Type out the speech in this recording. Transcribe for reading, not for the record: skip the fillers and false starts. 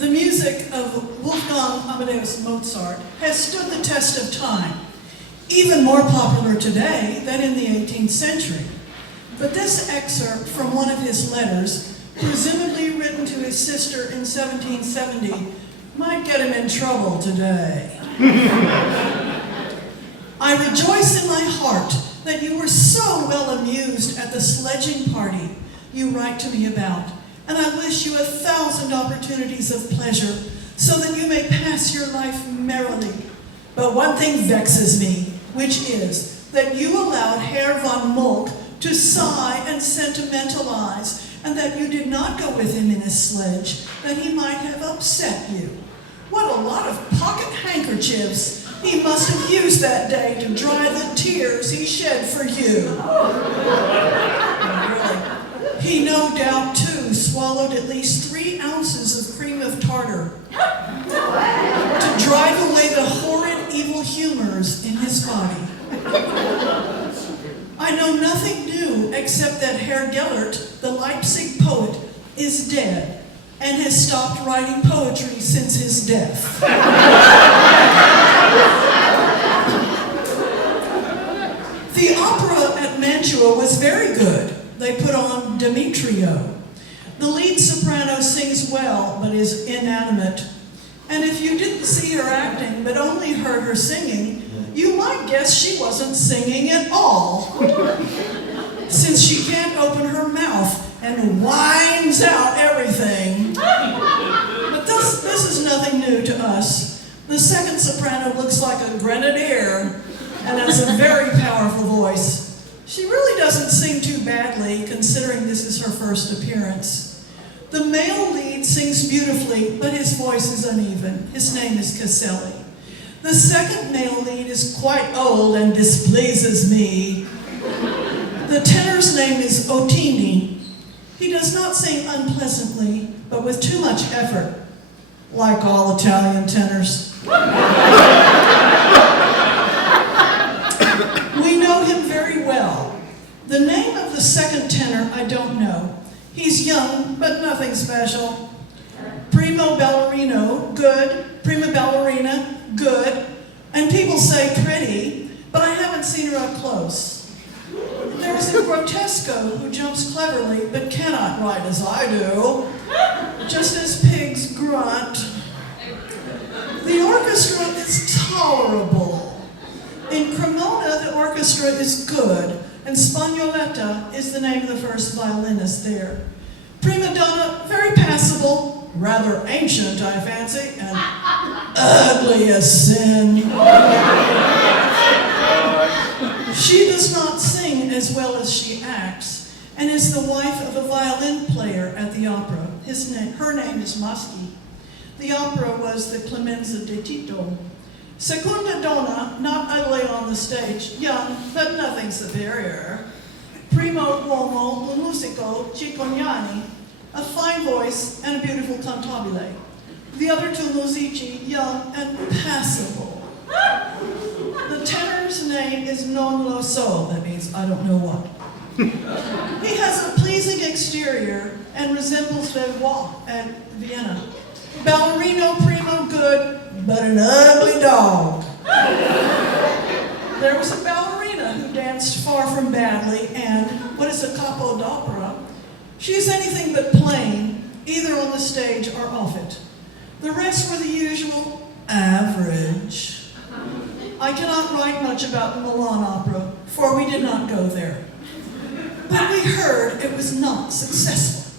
The music of Wolfgang Amadeus Mozart has stood the test of time, even more popular today than in the 18th century. But this excerpt from one of his letters, presumably written to his sister in 1770, might get him in trouble today. I rejoice in my heart that you were so well amused at the sledging party you write to me about, and I wish you 1,000 opportunities of pleasure so that you may pass your life merrily. But one thing vexes me, which is that you allowed Herr von Molk to sigh and sentimentalize, and that you did not go with him in his sledge, that he might have upset you. What a lot of pocket-handkerchiefs he must have used that day to dry the tears he shed for you. Really. He no doubt, too, swallowed at least 3 ounces of cream of tartar to drive away the horrid evil humors in his body. I know nothing new except that Herr the Leipzig poet, is dead and has stopped writing poetry since his death. The opera at Mantua was very good. They put on Demetrio. The lead soprano sings well, but is inanimate. And if you didn't see her acting, but only heard her singing, you might guess she wasn't singing at all, since she can't open her mouth and whines out everything. But this is nothing new to us. The second soprano looks like a grenadier and has a very powerful voice. She really doesn't sing too badly, considering this is her first appearance. The male lead sings beautifully, but his voice is uneven. His name is Caselli. The second male lead is quite old and displeases me. The tenor's name is Ottini. He does not sing unpleasantly, but with too much effort, like all Italian tenors. We know him very well. The name of the second tenor I don't know. He's young, but nothing special. Primo ballerino, good. Prima ballerina, good. And people say pretty, but I haven't seen her up close. There is a grotesco who jumps cleverly, but cannot ride as I do, just as pigs grunt. The orchestra is tolerable. In Cremona, the orchestra is good, and Spagnoletta is the name of the first violinist there. Prima donna, very passable, rather ancient, I fancy, and ugly as sin. She does not sing as well as she acts, and is the wife of a violin player at the opera. Her name is Maschi. The opera was the Clemenza di Tito. Seconda donna, not ugly on the stage, young, but nothing superior. Primo uomo, un musico, Cicognani, a fine voice and a beautiful cantabile. The other 2 musici, young and passable. The tenor's name is non lo so, that means I don't know what. He has a pleasing exterior and resembles Leroy at Vienna. Ballerino primo good, but an ugly dog. There was a ballerina who danced far from badly, and what is a capo d'opera? She is anything but plain, either on the stage or off it. The rest were the usual average. I cannot write much about the Milan opera, for we did not go there. But we heard it was not successful.